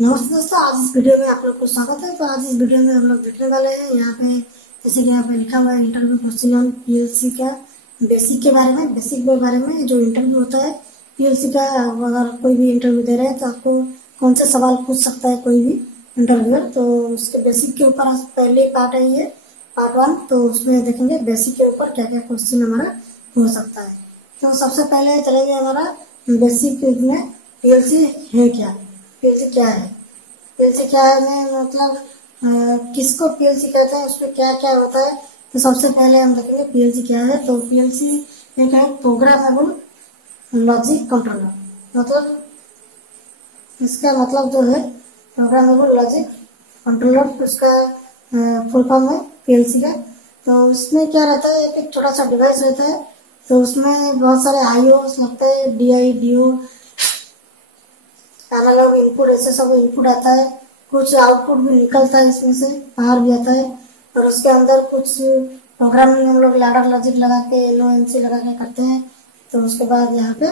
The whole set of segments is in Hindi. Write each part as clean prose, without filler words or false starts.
नमस्ते दोस्तों, आज इस वीडियो में आप लोग को स्वागत है। तो आज इस वीडियो में हम लोग देखने वाले हैं यहाँ पे, जैसे कि यहाँ पे लिखा हुआ है इंटरव्यू क्वेश्चन ऑन पीएलसी का बेसिक के बारे में। बेसिक के बारे में जो इंटरव्यू होता है पीएलसी का, अगर कोई भी इंटरव्यू दे रहे हैं तो आपको कौन से सवाल पूछ सकता है कोई भी इंटरव्यूअर। तो उसके बेसिक के ऊपर आज पहले पार्ट है ये पार्ट 1। तो उसमें देखेंगे बेसिक के ऊपर क्या क्या क्वेश्चन हमारा हो सकता है। तो सबसे पहले चलेंगे हमारा बेसिक में पीएलसी है क्या, पीएलसी क्या है। पीएलसी क्या है में मतलब किसको पीएलसी कहते हैं, उसमें क्या क्या होता है। तो सबसे पहले हम देखेंगे पीएलसी क्या है। तो पीएलसी एक है प्रोग्रामेबल लॉजिक कंट्रोलर। मतलब इसका मतलब जो है प्रोग्रामेबल लॉजिक कंट्रोलर, उसका फुल फॉर्म है पीएलसी का। तो उसमें क्या रहता है, एक छोटा सा डिवाइस रहता है। तो उसमें बहुत सारे आईओस लगते हैं, डीआई डीओ एनालॉग इनपुट, ऐसे सब इनपुट आता है। कुछ आउटपुट भी निकलता है, इसमें से बाहर भी आता है। और उसके अंदर कुछ प्रोग्रामिंग हम लोग लैडर लॉजिक लगा के एलओएनसी लगा के करते हैं। तो उसके बाद यहाँ पे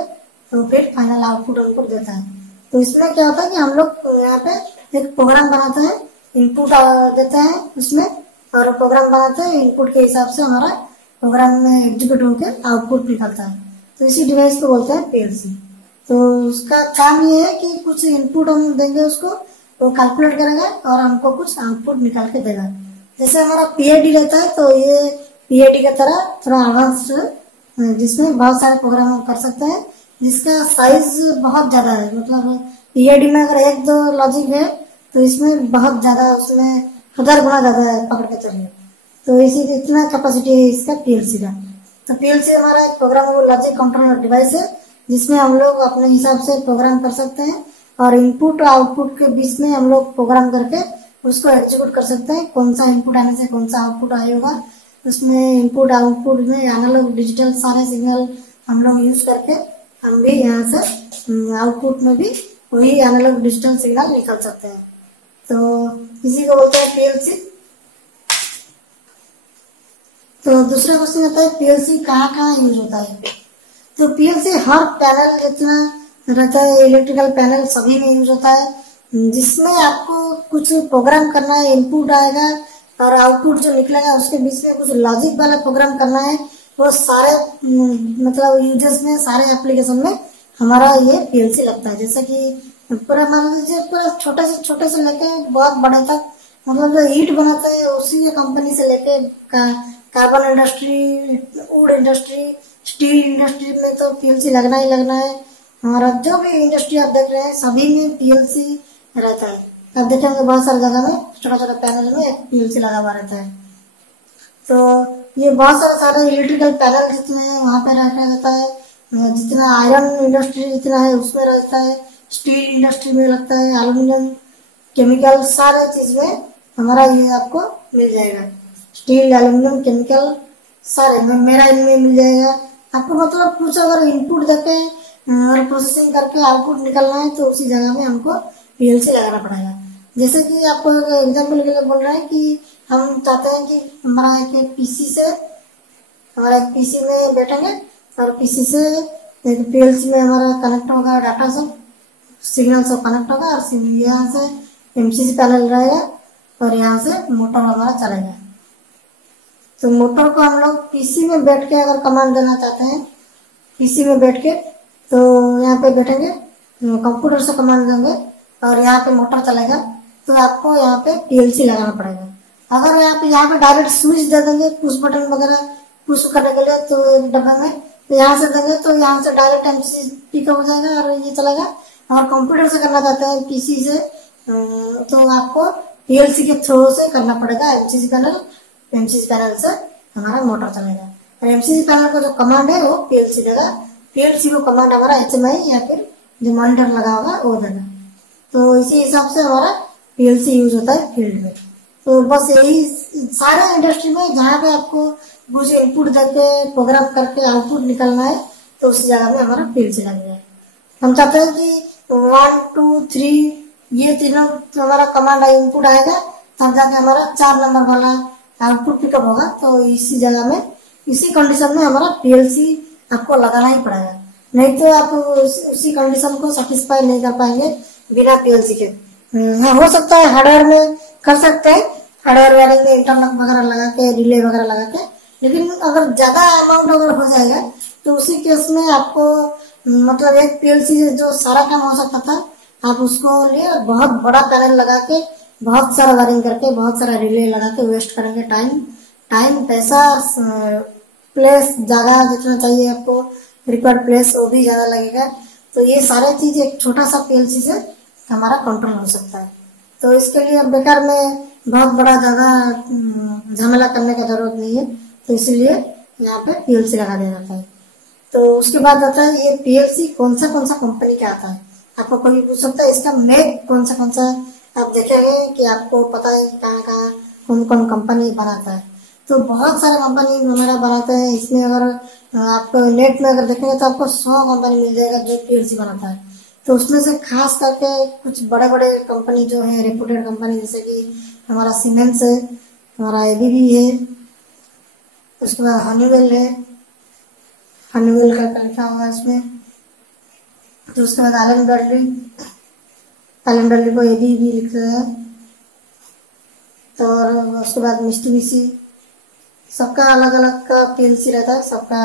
तो फिर फाइनल आउटपुट इनपुट देता है। तो इसमें क्या होता है कि हम लोग यहाँ पे एक प्रोग्राम बनाते हैं, इनपुट देते हैं उसमें, और प्रोग्राम बनाते हैं। इनपुट के हिसाब से हमारा प्रोग्राम में एग्जीक्यूट होकर आउटपुट निकलता है। तो इसी डिवाइस को बोलते हैं पीएलसी। तो उसका काम ये है कि कुछ इनपुट हम देंगे उसको, वो कैलकुलेट करेगा और हमको कुछ आउटपुट निकाल के देगा। जैसे हमारा पीआईडी रहता है, तो ये पीआईडी की तरह थोड़ा एडवांस्ड, जिसमें बहुत सारे प्रोग्राम हम कर सकते हैं, जिसका साइज बहुत ज्यादा है। मतलब पीआईडी में अगर एक दो लॉजिक है तो इसमें बहुत ज्यादा, उसमें 1000 गुना ज्यादा है पकड़ के चलिए। तो इसी इतना कैपेसिटी है इसका पीएलसी का। तो पीएलसी हमारा एक प्रोग्रामेबल लॉजिक कंट्रोलर डिवाइस है, जिसमें हम लोग अपने हिसाब से प्रोग्राम कर सकते हैं। और इनपुट और आउटपुट के बीच में हम लोग प्रोग्राम करके उसको एग्जीक्यूट कर सकते हैं। कौन सा इनपुट आने से कौन सा आउटपुट आएगा, उसमें इनपुट आउटपुट में एनालॉग डिजिटल सारे सिग्नल हम लोग यूज करके हम भी यहाँ से आउटपुट में भी वही एनालॉग डिजिटल सिग्नल निकाल सकते हैं। तो इसी को बोलते हैं पीएलसी। तो दूसरा क्वेश्चन आता है पीएलसी कहाँ कहाँ यूज होता है। तो पीएलसी हर पैनल जितना रहता है, इलेक्ट्रिकल पैनल सभी में यूज होता है। जिसमें आपको कुछ प्रोग्राम करना है, इनपुट आएगा और आउटपुट जो निकलेगा उसके बीच में कुछ लॉजिक वाला प्रोग्राम करना है, वो सारे मतलब यूजर्स में, सारे एप्लीकेशन में हमारा ये पीएलसी लगता है। जैसे कि पूरा मान लीजिए, पूरा छोटे से लेके बहुत बड़े तक, मतलब जो ईट बनाता है उसी कंपनी से लेके carbon industry, would industry, steel industry में तो पीएलसी लगना ही लगना है। हमारा जो भी इंडस्ट्री आप देख रहे हैं सभी में पीएलसी रहता है। आप देखेंगे बहुत सारी जगह में छोटा छोटा पैनल में एक पीएलसी लगा हुआ रहता है। तो ये बहुत सारे इलेक्ट्रिकल पैनल जितने हैं वहां पे रखा रहता है। जितना आयरन इंडस्ट्री जितना है उसमें रहता है, स्टील इंडस्ट्री में लगता है, एल्यूमिनियम, केमिकल, सारे चीज में हमारा ये आपको मिल जाएगा। स्टील, एल्यूमिनियम, केमिकल सारे में मेरा इनमें मिल जाएगा आपको। मतलब कुछ अगर इनपुट देके और प्रोसेसिंग करके आउटपुट निकलना है तो उसी जगह में हमको पीएलसी लगाना पड़ेगा। जैसे कि आपको एग्जाम्पल के लिए बोल रहे हैं कि हम चाहते हैं कि हमारा एक पीसी में बैठेंगे और पीसी से एक पीएलसी में हमारा कनेक्ट होगा, डाटा सब सिग्नल सब कनेक्ट होगा और यहाँ से एमसीसी पैनल रहेगा और यहाँ से मोटर हमारा चलेगा। तो मोटर को हम लोग पीसी में बैठ के अगर कमांड देना चाहते हैं, पीसी में बैठ के, तो यहाँ पे बैठेंगे, कंप्यूटर से कमांड देंगे और यहाँ पे मोटर चलेगा। तो आपको यहाँ पे पीएलसी लगाना पड़ेगा। अगर आप यहाँ पे डायरेक्ट स्विच दे देंगे, पुश बटन वगैरह पुश करने के लिए, तो एक डब्बे में तो यहाँ से देंगे तो यहाँ से डायरेक्ट एमसीसी पिकअप हो जाएगा और ये चलेगा। और कंप्यूटर से करना चाहते हैं पीसी से, तो आपको पीएलसी के थ्रू से करना पड़ेगा। एमसीसी पैनल से हमारा मोटर चलेगा और एमसीसी पैनल का जो कमांड है वो पीएलसी देगा। पीएलसी को कमांड हमारा एचएमआई या फिर जो मॉनिटर लगा होगा वो देगा। तो इसी हिसाब से हमारा पीएलसी यूज होता है फील्ड में। तो बस यही सारे इंडस्ट्री में जहाँ पे आपको कुछ इनपुट देके प्रोग्राम करके आउटपुट निकलना है तो उसी जगह में हमारा पीएलसी लगेगा। हम चाहते हैं कि 1 2 3 ये तीनों हमारा कमांड इनपुट आएगा, तब जाके हमारा 4 नंबर वाला आउटपुट पिकअप होगा। तो इसी जगह में, इसी कंडीशन में हमारा पीएलसी आपको लगाना ही पड़ेगा। नहीं तो आप उसी कंडीशन को सेटिस्फाई नहीं कर पाएंगे बिना पीएलसी के। हाँ, हो सकता है हार्डवेयर में कर सकते हैं, हार्डवेयर वायरिंग में इंटरलॉक वगैरह लगा के, रिले वगैरह लगा के। लेकिन अगर ज्यादा अमाउंट अगर हो जाएगा तो उसी केस में आपको मतलब एक पीएलसी से जो सारा काम हो सकता था, आप उसको लिए बहुत बड़ा पैनल लगा के, बहुत सारा वायरिंग करके, बहुत सारा रिले लगा के वेस्ट करेंगे टाइम, पैसा, प्लेस, जगह जितना चाहिए आपको, रिक्वायर्ड प्लेस वो भी ज्यादा लगेगा। तो ये सारे चीज एक छोटा सा पीएलसी से हमारा कंट्रोल हो सकता है। तो इसके लिए बेकार में बहुत बड़ा ज्यादा झमेला करने की जरूरत नहीं है। तो इसलिए यहाँ पे पीएलसी लगा दिया जाता है। तो उसके बाद आता है ये पीएलसी कौन सा कंपनी का आता है। आपको कोई पूछ सकता है इसका मेक कौन सा, आप देखेंगे कि आपको पता है कहाँ कहाँ कौन कौन कंपनी बनाता है। तो बहुत सारे कंपनी हमारा बनाते हैं। इसमें अगर आपको नेट में अगर देखेंगे तो आपको 100 कंपनी मिल जाएगा जो पीएलसी बनाता है। तो उसमें से खास करके कुछ बड़े बड़े कंपनी जो है रेपुटेड कंपनी, जैसे कि हमारा सीमेंस है, हमारा एबीबी है, उसके बाद हनीवेल है, हनीवेल का लिखा हुआ है इसमें। तो उसके बाद एलन ब्रैडली को एबीबी लिखते हैं। तो उसके बाद मित्सुबिशी, सबका अलग अलग का पीएलसी रहता है सबका।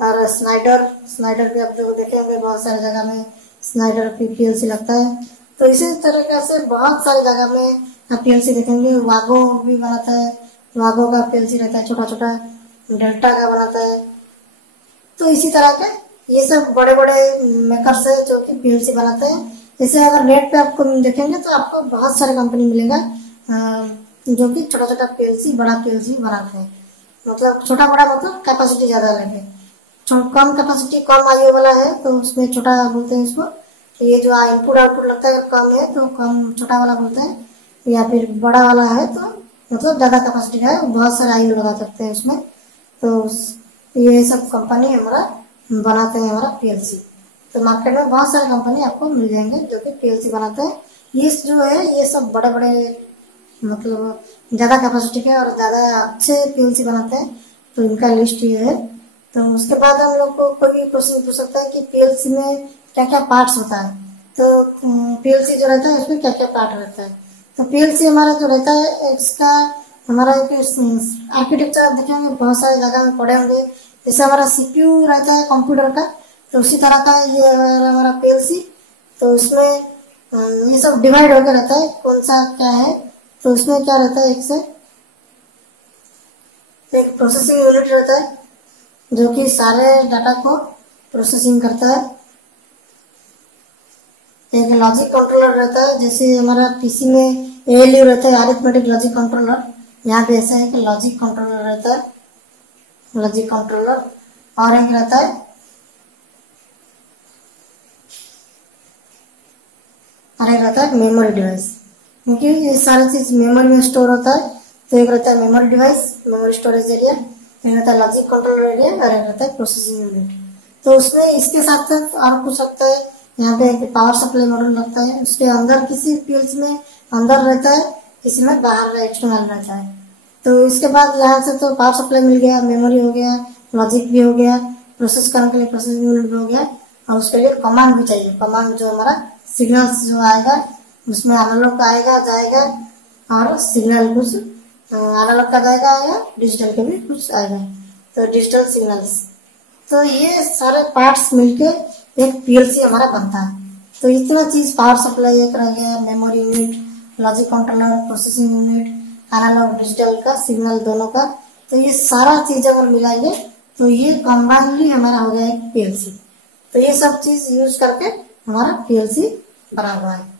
और स्नाइडर भी आप जो देखेंगे बहुत सारी जगह में स्नाइडर पीएलसी लगता है। तो इसी तरीके से बहुत सारी जगह में आप पीएलसी देखेंगे। वागो भी बनाता है, वागो का पीएलसी रहता है छोटा छोटा, डेल्टा का बनाता है। तो इसी तरह के ये सब बड़े बड़े मेकर्स है जो कि पीएलसी बनाते हैं। जैसे अगर नेट पे आपको देखेंगे तो आपको बहुत सारे कंपनी मिलेगा जो कि छोटा छोटा पीएलसी, बड़ा पीएलसी बनाते हैं। मतलब छोटा बड़ा मतलब कैपेसिटी ज्यादा लगे, कम कैपेसिटी, कम आयु वाला है तो उसमें छोटा बोलते हैं इसको। तो ये जो इनपुट आउटपुट लगता है कम है तो कम, छोटा वाला बोलते हैं। या फिर बड़ा वाला है तो मतलब ज्यादा कैपेसिटी है, बहुत सारे आयु लगा सकते हैं उसमें। तो ये सब कंपनी हमारा बनाते हैं हमारा पीएलसी। तो मार्केट में बहुत सारे कंपनी आपको मिल जाएंगे जो कि पीएलसी बनाते हैं। ये जो है ये सब बड़े बड़े मतलब ज्यादा कैपेसिटी के और ज्यादा अच्छे पीएलसी बनाते हैं। तो इनका लिस्ट ये है। तो उसके बाद हम लोग को कोई भी क्वेश्चन पूछ सकता है कि पीएलसी में क्या क्या पार्ट्स होता है। तो पीएलसी जो रहता है उसमें क्या क्या पार्ट रहता है। तो पीएलसी हमारा जो रहता है इसका हमारा आर्किटेक्चर देखेंगे बहुत सारी जगह में पढ़े होंगे। जैसे हमारा सीपीयू रहता है कंप्यूटर का, तो उसी तरह का ये हमारा पीएलसी। तो उसमें ये सब डिवाइड होकर रहता है कौन सा क्या है। तो उसमें क्या रहता है, एक प्रोसेसिंग यूनिट रहता है जो कि सारे डाटा को प्रोसेसिंग करता है। एक लॉजिक कंट्रोलर रहता है, जैसे हमारा पीसी में एएलयू रहता है, अरिथमेटिक लॉजिक कंट्रोलर। यहाँ पे ऐसा है कि लॉजिक कंट्रोलर रहता है, लॉजिक कंट्रोलर। और एक रहता है मेमोरी डिवाइस, क्योंकि ये सारी चीज मेमोरी में स्टोर होता है। तो एक रहता है memory device, memory storage area, एक रहता है लॉजिक कंट्रोलर एरिया और एक रहता है प्रोसेसिंग यूनिट। तो उसमें इसके साथ साथ और कुछ लगता है, यहाँ पे एक पावर सप्लाई मॉड्यूल लगता है। उसके अंदर किसी पीएलसी में अंदर रहता है, किसी में बाहर एक्सटर्नल रहता है। तो इसके बाद यहाँ से तो पावर सप्लाई मिल गया, मेमोरी हो गया, लॉजिक भी हो गया, प्रोसेस करने के लिए प्रोसेसिंग यूनिट भी हो गया। और उसके लिए कमांड भी चाहिए, कमांड जो हमारा सिग्नल्स जो आएगा उसमें एनालॉग का आएगा जाएगा और सिग्नल कुछ एनालॉग का जाएगा आएगा, डिजिटल के भी कुछ आएगा, तो डिजिटल सिग्नल्स। तो ये सारे पार्ट्स मिलके एक पीएलसी हमारा बनता है। तो इतना चीज, पावर सप्लाई एक रह गया, memory unit, logic controller, processing unit, analog digital का सिग्नल दोनों का। तो ये सारा चीज अगर मिलाएंगे तो ये कॉम्बाइनली हमारा हो गया एक पीएलसी। तो ये सब चीज यूज करके हमारा पीएलसी बना हुआ है।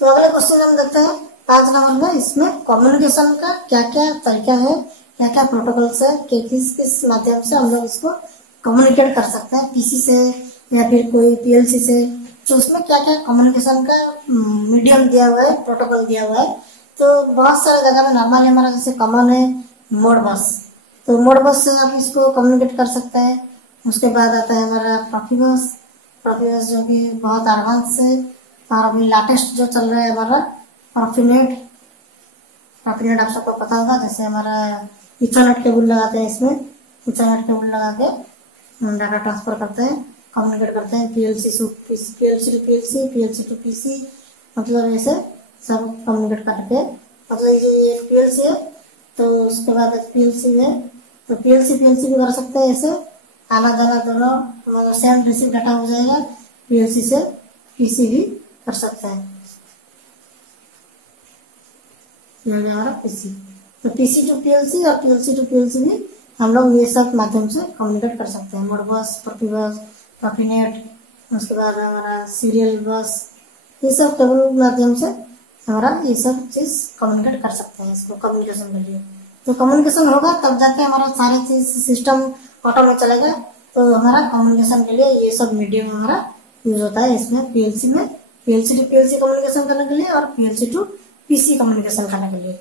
तो अगले क्वेश्चन हम देखते हैं 5 नंबर में। इसमें कम्युनिकेशन का क्या क्या तरीका है, क्या क्या प्रोटोकॉल्स है, किस किस माध्यम से हम लोग इसको कम्युनिकेट कर सकते हैं, पीसी से या फिर कोई पीएलसी से। तो उसमें क्या क्या कम्युनिकेशन का मीडियम दिया हुआ है, प्रोटोकॉल दिया हुआ है। तो बहुत सारे जगह में नॉर्मली हमारा जैसे कॉमन है मोड बस। तो मोड बस से आप इसको कम्युनिकेट कर सकते हैं। उसके बाद आता है हमारा प्रोफिबस जो कि बहुत एडवांस है और अभी लेटेस्ट जो चल रहा है हमारा प्रोफिनेट आप सबको पता होगा। जैसे हमारा इथरनेट केबल लगाते हैं, इसमें इथरनेट केबल लगा के डाटा ट्रांसफर करते हैं, कम्युनिकेट करते हैं, PLC to PLC, PLC to PC, मतलब ऐसे सब कम्युनिकेट करके, मतलब ये एक पीएलसी है तो उसके बाद एक पीएलसी है, तो पीएलसी भी कर सकते हैं, ऐसे आना जाना दोनों मतलब सेंड रिसीव डाटा हो जाएगा, पीएलसी से पीसी भी कर सकते हैं। ये हो गया हमारा पीसी। तो पीसी टू पीएलसी और पीएलसी टू पीएलसी भी हम लोग ये सब माध्यम से कम्युनिकेट कर सकते हैं, मोडबस, प्रोफिबस, प्रोफिनेट, उसके बाद हमारा सीरियल बस, ये सब केबल माध्यम से हमारा ये सब चीज कम्युनिकेट कर सकते हैं इसको कम्युनिकेशन के लिए। तो कम्युनिकेशन होगा तब जाके हमारा सारे चीज सिस्टम ऑटो में चलेगा, तो हमारा कम्युनिकेशन के लिए ये सब मीडियम हमारा यूज होता है इसमें, पीएलसी में, पीएलसी टू पीएलसी कम्युनिकेशन करने के लिए और पीएलसी टू पीसी कम्युनिकेशन करने के लिए।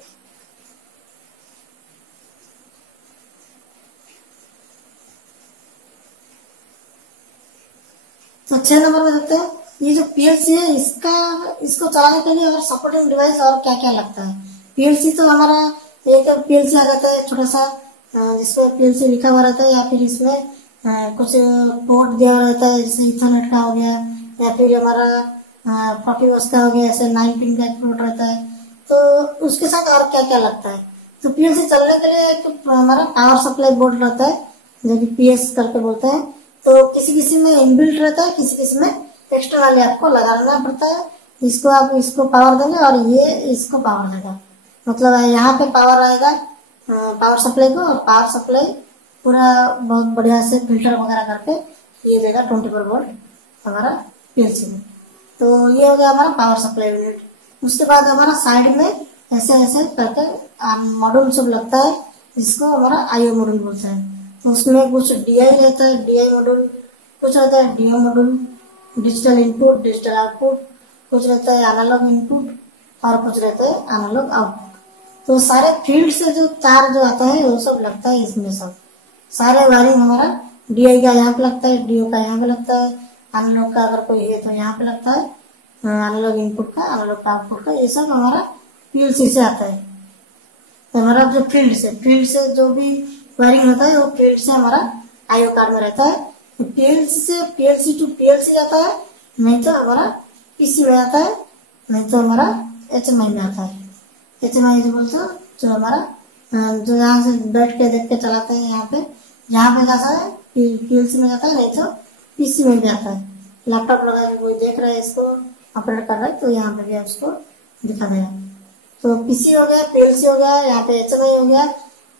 तो 6 नंबर में देखते हैं, ये जो पीएलसी है इसको चलाने के लिए और सपोर्टिंग डिवाइस और क्या क्या लगता है। पीएलसी तो हमारा एक पीएलसी आ जाता है छोटा सा, जिसमें पीएलसी लिखा हुआ रहता है, या फिर इसमें कुछ पोर्ट दिया हुआ रहता है, जैसे इथरनेट का हो गया, या फिर हमारा प्रोफिबस का हो गया, ऐसे 9 पिन का एक पोर्ट रहता है। तो उसके साथ और क्या क्या लगता है, तो पीएलसी चलने के लिए एक हमारा पावर सप्लाई बोर्ड रहता है, जो कि पीएस करके बोलते हैं। तो किसी किसी में इनबिल्ट रहता है, किसी किसी में एक्सटर्नली आपको लगाना पड़ता है, इसको आप इसको पावर देंगे और ये इसको पावर देगा, मतलब यहाँ पे पावर आएगा पावर सप्लाई को, और पावर सप्लाई पूरा बहुत बढ़िया से फिल्टर वगैरह करके ये देगा 24 वोल्ट हमारा पीएलसी में। तो ये हो गया हमारा पावर सप्लाई यूनिट। उसके बाद हमारा साइड में ऐसे ऐसे करके मॉड्यूल सब लगता है, जिसको हमारा आईओ मॉड्यूल बोलते हैं। तो उसमें कुछ डीआई रहता है, डीआई मॉड्यूल, कुछ रहता है DO module, digital input, digital output, कुछ रहता है एनालॉग इनपुट, और कुछ रहता है एनालॉग आउटपुट। तो सारे फील्ड से जो तार जो आता है वो सब लगता है इसमें, सब सारे वायरिंग हमारा डीआई का यहाँ पे लगता है, डीओ का यहाँ पे लगता है, एनालॉग का अगर कोई है तो यहाँ पे लगता है, एनालॉग इनपुट का, एनालॉग आउटपुट का, ये सब हमारा पीएलसी से आता है। तो हमारा जो फील्ड से जो भी वायरिंग होता है वो फील्ड से हमारा आईओ कार्ड में रहता है। तो पीएलसी से पीएलसी टू पीएलसी जाता है, नहीं तो हमारा पीसी में आता है, नहीं तो हमारा एचएमआई में आता है। एचएमआई जो बोलते हैं जो हमारा जो यहाँ से बैठ के देख के चलाते हैं, यहाँ पे जाता है पीएलसी में जाता है, नहीं तो पीसी में भी आता है। लैपटॉप लगा के कोई देख रहा है, इसको ऑपरेट कर रहा है, तो यहाँ पे भी उसको दिखा देगा। तो पीसी हो गया, पीएलसी हो गया, यहाँ पे एचएमआई हो गया।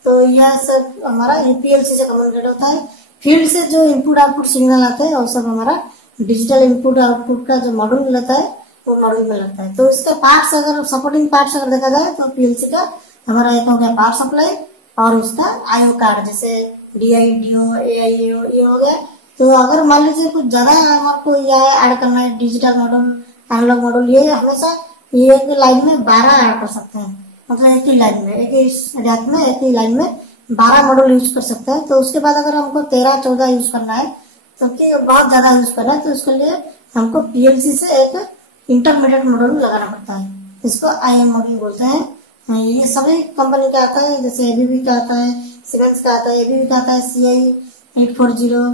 तो यह सब हमारा पीएलसी से कम्युनिकेट होता है। फील्ड से जो इनपुट आउटपुट सिग्नल आते हैं वो सब हमारा डिजिटल इनपुट आउटपुट का जो मॉड्यूल रहता है वो मॉड्यूल में लगता है। तो इसका पार्ट्स अगर सपोर्टिंग पार्ट्स अगर देखा जाए तो पीएलसी का हमारा एक हो गया पावर सप्लाई और उसका आईओ कार्ड, जैसे डीआई, डीओ, एआईओ, ये हो गया। तो अगर मान लीजिए कुछ ज्यादा आपको यह ऐड करना है, डिजिटल मॉड्यूल, एनालॉग मॉड्यूल, ये हमेशा ये एक लाइन में 12 ऐड कर सकते हैं, मतलब एक ही लाइन में, एक ही रैक में, एक ही लाइन में 12 मॉड्यूल यूज कर सकते हैं। तो उसके बाद अगर हमको 13-14 यूज करना है, तो कि बहुत ज्यादा यूज करना है, तो उसके लिए हमको पीएलसी से एक इंटरमीडिएट मॉड्यूल लगाना पड़ता है, इसको आईएम मॉड्यूल बोलते हैं। ये सभी कंपनी का आता है, जैसे एबीबी का आता है, सीमेंस का आता है, एबीबी का आता है, CI 840,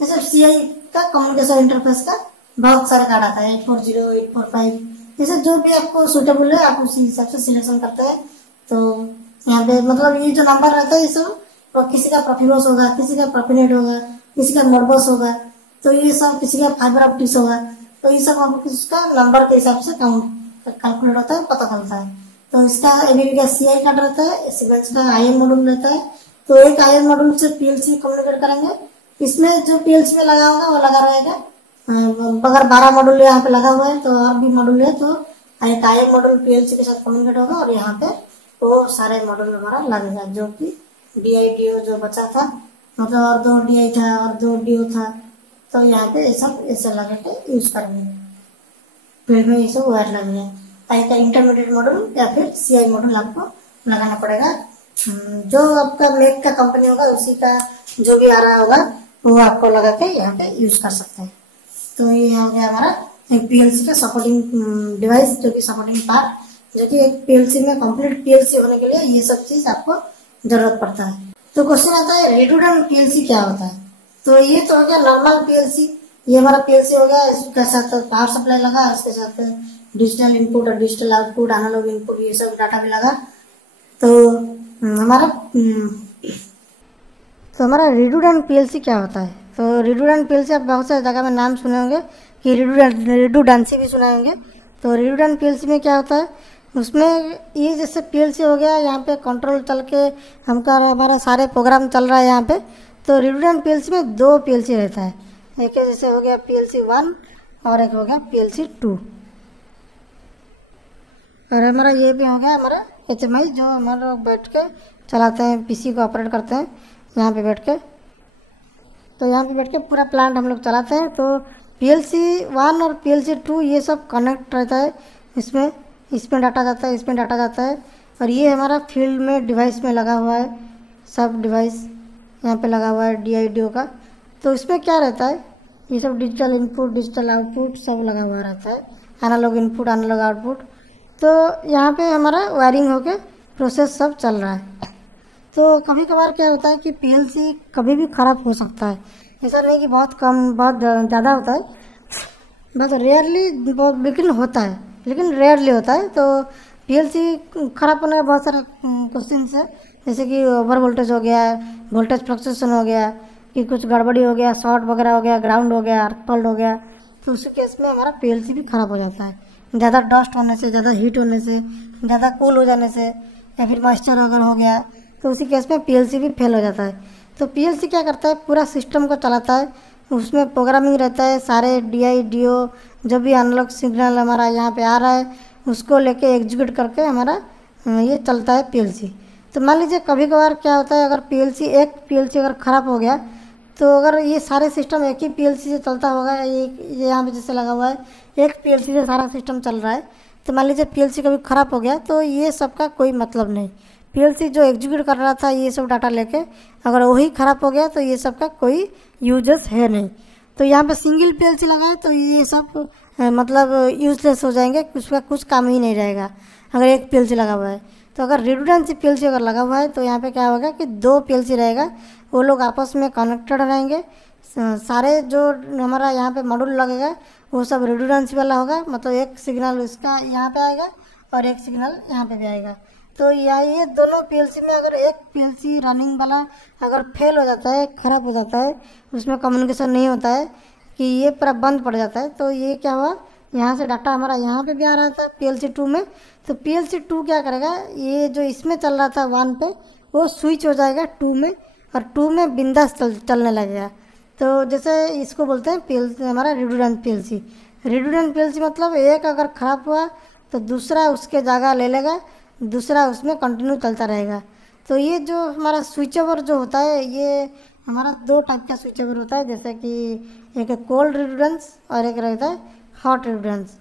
ये सब CI का कम्युनिकेशन इंटरफेस का बहुत सारे कार्ड आता है, 840, 845, जैसे जो भी आपको सुटेबल है आप उसी हिसाब से सिलेक्शन करते हैं। तो यहाँ पे मतलब ये जो नंबर रहता है ये सब, तो किसी का प्रोफिबस होगा, किसी का प्रोफिनेट होगा, किसी का मोडबस होगा, तो ये सब किसी का फाइबर ऑप्टिक्स होगा, तो ये सब आपको इसका नंबर के हिसाब से काउंट कैलकुलेट होता है, पता चलता है। तो इसका एबीबी का CI कार्ड रहता है, सीमेंस का आईएम मॉड्यूल रहता है। तो एक आईएम मॉड्यूल से पीएलसी कम्युनिकेट करेंगे, इसमें जो पीएलसी में लगा होगा वो लगा रहेगा। अगर 12 मॉड्यूल यहाँ पे लगा हुआ है तो और भी मॉड्यूल है, तो एक आईएम मॉड्यूल पीएलसी के साथ कम्युनिकेट होगा, और यहाँ पे वो सारे मॉड्यूल हमारा लगेगा, जो कि डीआई, डीओ जो बचा था, मतलब और 2 डीआई था और 2 डीओ था, तो यहाँ पे ये सब ऐसे लगा के यूज करेंगे, फील्ड में ये सब वायर लगेंगे। का इंटरमीडिएट मॉड्यूल या फिर CI मॉड्यूल आपको लगाना पड़ेगा। जो आपका मेक का कंपनी होगा उसी का जो भी आ रहा होगा वो आपको लगा के यहाँ पे यूज कर सकते हैं। तो ये हो गया हमारा पीएलसी का सपोर्टिंग डिवाइस, जो कि सपोर्टिंग पार्ट, जो कि एक पीएलसी में कंप्लीट पीएलसी होने के लिए ये सब चीज आपको जरूरत पड़ता है। तो क्वेश्चन आता है रिडंडेंट पीएलसी क्या होता है। तो ये तो हो गया नॉर्मल पीएलसी, ये हमारा पीएलसी हो गया, इसके साथ पावर सप्लाई लगा, इसके साथ डिजिटल इनपुट और डिजिटल आउटपुट, एनालॉग इनपुट, ये सब डाटा भी लगा। तो हमारा रिडंडेंट पीएलसी क्या होता है। तो रिडंडेंट पीएलसी आप बहुत सारी जगह में नाम सुने होंगे कि रिडंडेंसी भी सुने होंगे। तो रिडंडेंट पीएलसी में क्या होता है, उसमें ये जैसे पीएलसी हो गया, यहाँ पे कंट्रोल चल के हमारा सारे प्रोग्राम चल रहा है यहाँ पे। तो रिडंडेंट पीएलसी में 2 पीएलसी रहता है, एक जैसे हो गया पीएलसी 1 और एक हो गया पीएलसी 2। और हमारा ये भी हो गया हमारा HMI, जो हमारा बैठ के चलाते हैं, पीसी को ऑपरेट करते हैं यहाँ पे बैठ के। तो यहाँ पे बैठ के पूरा प्लांट हम लोग चलाते हैं। तो पीएलसी 1 और पीएलसी 2 ये सब कनेक्ट रहता है, इसमें डाटा जाता है, इसमें डाटा जाता है। और ये हमारा फील्ड में डिवाइस में लगा हुआ है, सब डिवाइस यहाँ पे लगा हुआ है DIDO का। तो इसमें क्या रहता है, ये सब डिजिटल इनपुट डिजिटल आउटपुट सब लगा हुआ रहता है, एनालॉग इनपुट एनालॉग आउटपुट। तो यहाँ पे हमारा वायरिंग होके प्रोसेस सब चल रहा है। तो कभी कभार क्या होता है कि पीएलसी कभी भी ख़राब हो सकता है, ऐसा नहीं कि बहुत कम बहुत ज़्यादा होता है, बस रेयरली लेकिन होता है, लेकिन रेयरली होता है। तो पीएलसी ख़राब होने का बहुत सारा क्वेश्चन है, जैसे कि ओवर वोल्टेज हो गया, वोल्टेज फ्लक्चुएशन हो गया, कि कुछ गड़बड़ी हो गया, शॉर्ट वगैरह हो गया, ग्राउंड हो गया, अर्थ फॉल्ट हो गया। तो उस केस में हमारा पीएलसी भी ख़राब हो जाता है, ज़्यादा डस्ट होने से, ज़्यादा हीट होने से, ज़्यादा कूल हो जाने से, या फिर मॉइस्चर अगर हो गया, तो उसी केस में पीएलसी भी फेल हो जाता है। तो पीएलसी क्या करता है, पूरा सिस्टम को चलाता है, उसमें प्रोग्रामिंग रहता है, सारे DIDO जो भी एनालॉग सिग्नल हमारा यहाँ पे आ रहा है उसको लेके एग्जीक्यूट करके हमारा ये चलता है पीएलसी। तो मान लीजिए कभी कभार क्या होता है, अगर एक पीएलसी अगर ख़राब हो गया, तो अगर ये सारे सिस्टम एक ही पीएलसी से चलता होगा, ये यहाँ पे जैसे लगा हुआ है एक पीएलसी से सारा सिस्टम चल रहा है, तो मान लीजिए पीएलसी कभी ख़राब हो गया, तो ये सब का कोई मतलब नहीं। पीएलसी जो एग्जीक्यूट कर रहा था ये सब डाटा लेके, अगर वही ख़राब हो गया तो ये सब का कोई यूजेस है नहीं। तो यहाँ पे सिंगल पीएलसी लगा है तो ये सब मतलब यूजलेस हो जाएंगे, उसका कुछ काम ही नहीं रहेगा अगर एक पीएलसी लगा हुआ है। तो अगर रिडंडेंसी पीएलसी अगर लगा हुआ है तो यहाँ पे क्या होगा कि 2 पीएलसी रहेगा, वो लोग आपस में कनेक्टेड रहेंगे। सारे जो हमारा यहाँ पे मॉड्यूल लगेगा वो सब रिडंडेंसी वाला होगा, मतलब एक सिग्नल इसका यहाँ पे आएगा और एक सिग्नल यहाँ पे भी आएगा। तो ये दोनों पीएलसी में अगर एक पीएलसी रनिंग वाला अगर फेल हो जाता है, ख़राब हो जाता है, उसमें कम्युनिकेशन नहीं होता है, कि ये पूरा बंद पड़ जाता है, तो ये क्या हुआ, यहाँ से डाटा हमारा यहाँ पे भी आ रहा था पीएलसी 2 में। तो पीएलसी 2 क्या करेगा, ये जो इसमें चल रहा था 1 पे, वो स्विच हो जाएगा 2 में, और 2 में बिंदास चलने लगेगा। तो जैसे इसको बोलते हैं पीएलसी हमारा रिडंडेंट पीएलसी। रिडंडेंट पीएलसी मतलब एक अगर ख़राब हुआ तो दूसरा उसके जगह ले लेगा, दूसरा उसमें कंटिन्यू चलता रहेगा। तो ये जो हमारा स्विच ओवर जो होता है, ये हमारा 2 टाइप का स्विच ओवर होता है, जैसे कि एक कोल्ड रिडंडेंस और एक रहता है हॉट रिडंडेंस।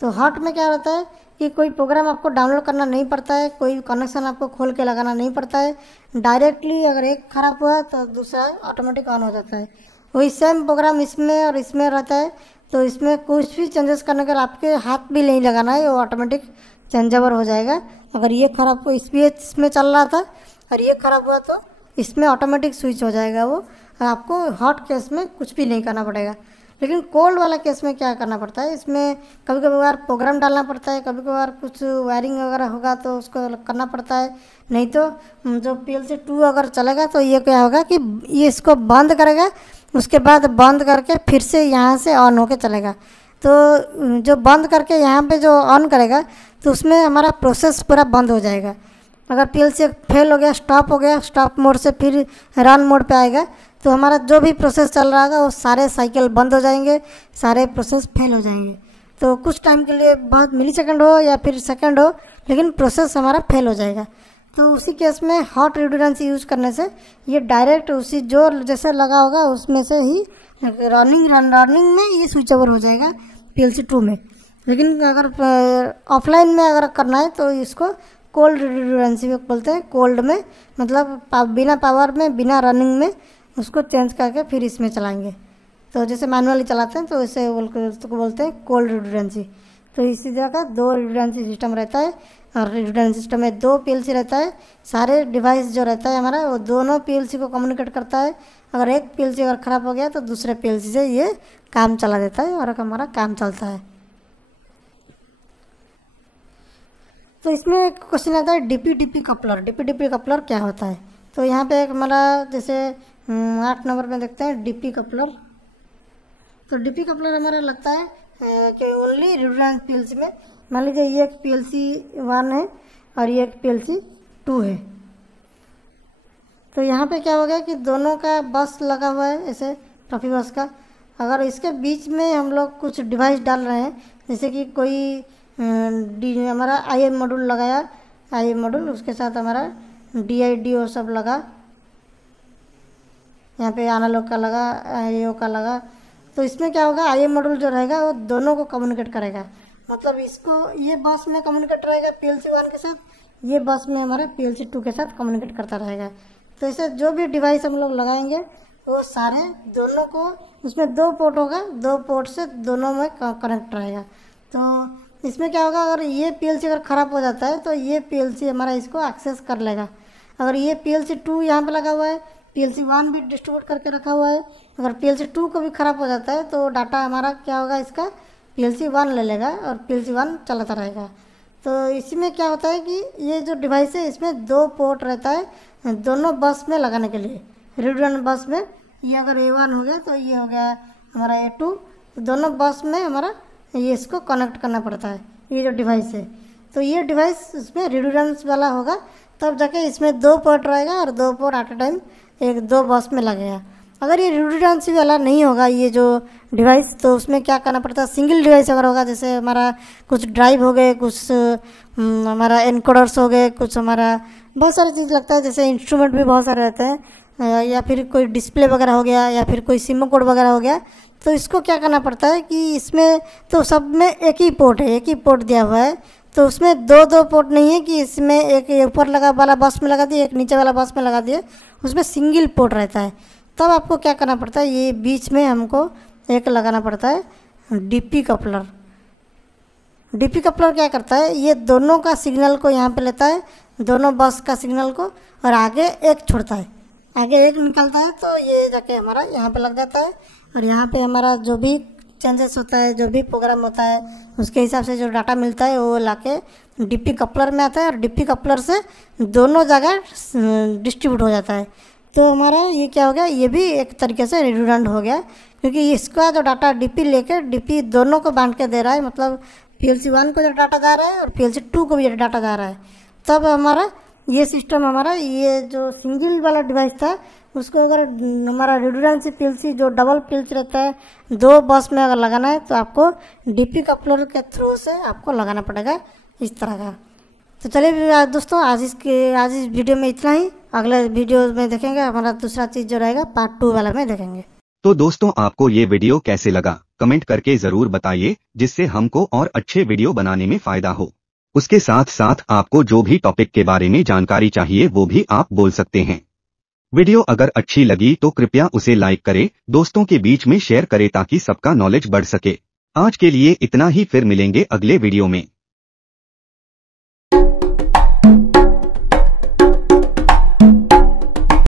तो हॉट में क्या होता है कि कोई प्रोग्राम आपको डाउनलोड करना नहीं पड़ता है, कोई कनेक्शन आपको खोल के लगाना नहीं पड़ता है, डायरेक्टली अगर एक ख़राब हुआ तो दूसरा ऑटोमेटिक ऑन हो जाता है। वही सेम प्रोग्राम इसमें और इसमें रहता है, तो इसमें कुछ भी चेंजेस करने का आपके हाथ भी नहीं लगाना है, वो ऑटोमेटिक चेंज ओवर हो जाएगा। अगर ये ख़राब हो इसमें चल रहा था और ये ख़राब हुआ तो इसमें ऑटोमेटिक स्विच हो जाएगा वो, आपको हॉट केस में कुछ भी नहीं करना पड़ेगा। लेकिन कोल्ड वाला केस में क्या करना पड़ता है, इसमें कभी कभार प्रोग्राम डालना पड़ता है, कभी कभार कुछ वायरिंग वगैरह होगा तो उसको करना पड़ता है, नहीं तो जो पीएलसी 2 अगर चलेगा तो ये क्या होगा कि ये इसको बंद करेगा, उसके बाद बंद करके फिर से यहाँ से ऑन होके चलेगा। तो जो बंद करके यहाँ पे जो ऑन करेगा तो उसमें हमारा प्रोसेस पूरा बंद हो जाएगा। अगर पीएलसी फेल हो गया, स्टॉप हो गया, स्टॉप मोड से फिर रन मोड पे आएगा, तो हमारा जो भी प्रोसेस चल रहा होगा वो सारे साइकिल बंद हो जाएंगे, सारे प्रोसेस फेल हो जाएंगे। तो कुछ टाइम के लिए, बहुत मिलीसेकंड हो या फिर सेकंड हो, लेकिन प्रोसेस हमारा फेल हो जाएगा। तो उसी केस में हॉट रिडंडेंसी यूज़ करने से ये डायरेक्ट उसी जो जैसे लगा होगा उसमें से ही रनिंग में ये स्विच ओवर हो जाएगा पीएलसी 2 में। लेकिन अगर ऑफलाइन में अगर करना है तो इसको कोल्ड रिडंडेंसी बोलते हैं। कोल्ड में मतलब बिना पावर में, बिना रनिंग में उसको चेंज करके फिर इसमें चलाएंगे। तो जैसे मैनुअली चलाते हैं तो इसे उसको बोलते हैं कोल्ड रिडंडेंसी। तो इसी जगह का 2 रिडंडेंसी सिस्टम रहता है, और रिडंडेंसी सिस्टम में 2 पीएलसी रहता है। सारे डिवाइस जो रहता है हमारा वो दोनों पीएलसी को कम्युनिकेट करता है। अगर एक पीएलसी अगर ख़राब हो गया तो दूसरे पीएलसी से ये काम चला देता है और हमारा काम चलता है। तो इसमें क्वेश्चन आता है डीपी कपलर। डीपी कपलर क्या होता है? तो यहाँ पे एक हमारा जैसे 8 नंबर में देखते हैं डीपी कपलर। तो डीपी कपलर हमारा लगता है कि ओनली रिडंडेंट पीएलसी में, मान लीजिए ये एक पीएलसी 1 है और ये एक पीएलसी 2 है। तो यहाँ पे क्या हो गया कि दोनों का बस लगा हुआ है, ऐसे प्रॉफी बस का। अगर इसके बीच में हम लोग कुछ डिवाइस डाल रहे हैं, जैसे कि कोई हमारा IM मॉड्यूल लगाया, IM मॉड्यूल, उसके साथ हमारा DIDO सब लगा, यहाँ पे एनालॉग का लगा, IO का लगा। तो इसमें क्या होगा, IM मॉड्यूल जो रहेगा वो दोनों को कम्युनिकेट करेगा। मतलब इसको ये बस में कम्युनिकेट रहेगा PLC 1 के साथ, ये बस में हमारे PLC 2 के साथ कम्युनिकेट करता रहेगा। तो ऐसे जो भी डिवाइस हम लोग लगाएंगे वो सारे दोनों को, उसमें 2 पोर्ट होगा, 2 पोर्ट से दोनों में कनेक्ट रहेगा। तो इसमें क्या होगा, अगर ये PLC अगर ख़राब हो जाता है तो ये PLC हमारा इसको एक्सेस कर लेगा। अगर ये PLC 2 यहाँ पे लगा हुआ है, PLC 1 भी डिस्ट्रीब्यूट करके रखा हुआ है, अगर PLC 2 को भी ख़राब हो जाता है तो डाटा हमारा क्या होगा, इसका PLC 1 ले लेगा और PLC 1 चलाता रहेगा। तो इसमें क्या होता है कि ये जो डिवाइस है इसमें 2 पोर्ट रहता है दोनों बस में लगाने के लिए। रिडंडेंट बस में ये अगर A1 हो गया तो ये हो गया हमारा A2, तो दोनों बस में हमारा ये इसको कनेक्ट करना पड़ता है, ये जो डिवाइस है। तो ये डिवाइस इसमें रिडंडेंस वाला होगा, तब जाके इसमें 2 पोर्ट रहेगा और 2 पोर्ट एट अ टाइम 2 बस में लगेगा। अगर ये रिडंडेंसी वाला नहीं होगा ये जो डिवाइस, तो उसमें क्या करना पड़ता है, सिंगल डिवाइस अगर होगा, जैसे हमारा कुछ ड्राइव हो गए, कुछ हमारा एनकोडर्स हो गए, कुछ हमारा बहुत सारी चीज़ लगता है, जैसे इंस्ट्रूमेंट भी बहुत सारे रहते हैं, या फिर कोई डिस्प्ले वगैरह हो गया, या फिर कोई सिम कोड वगैरह हो गया। तो इसको क्या करना पड़ता है कि इसमें तो सब में एक ही पोर्ट है, एक ही पोर्ट दिया हुआ है। तो उसमें 2 पोर्ट नहीं है कि इसमें एक ऊपर लगा वाला बस में लगा दिए, एक नीचे वाला बस में लगा दिए, उसमें सिंगल पोर्ट रहता है। तब आपको क्या करना पड़ता है, ये बीच में हमको एक लगाना पड़ता है डीपी कपलर। डीपी कपलर क्या करता है, ये दोनों का सिग्नल को यहाँ पे लेता है, दोनों बस का सिग्नल को, और आगे एक छोड़ता है, आगे एक निकलता है, तो ये जाके हमारा यहाँ पे लग जाता है। और यहाँ पे हमारा जो भी चेंजेस होता है, जो भी प्रोग्राम होता है, उसके हिसाब से जो डाटा मिलता है वो लाके डीपी कपलर में आता है, और डीपी कपलर से दोनों जगह डिस्ट्रीब्यूट हो जाता है। तो हमारा ये क्या हो गया, ये भी एक तरीके से रिडंडेंट हो गया, क्योंकि इसका जो डाटा डीपी लेकर डीपी दोनों को बांट के दे रहा है। मतलब PLC 1 को जो डाटा जा रहा है और PLC 2 को भी डाटा जा रहा है। तब हमारा ये सिस्टम, हमारा ये जो सिंगल वाला डिवाइस था, उसको अगर हमारा रिडंडेंसी PLC जो डबल PLC रहता है 2 बस में अगर लगाना है, तो आपको डीपी कपलर के थ्रू से आपको लगाना पड़ेगा इस तरह का। तो चलिए दोस्तों, आज इस वीडियो में इतना ही। अगले वीडियो में देखेंगे हमारा दूसरा चीज़ जो रहेगा पार्ट 2 वाला में देखेंगे। तो दोस्तों, आपको ये वीडियो कैसे लगा कमेंट करके जरूर बताइए, जिससे हमको और अच्छे वीडियो बनाने में फायदा हो। उसके साथ साथ आपको जो भी टॉपिक के बारे में जानकारी चाहिए वो भी आप बोल सकते हैं। वीडियो अगर अच्छी लगी तो कृपया उसे लाइक करें, दोस्तों के बीच में शेयर करें ताकि सबका नॉलेज बढ़ सके। आज के लिए इतना ही, फिर मिलेंगे अगले वीडियो में।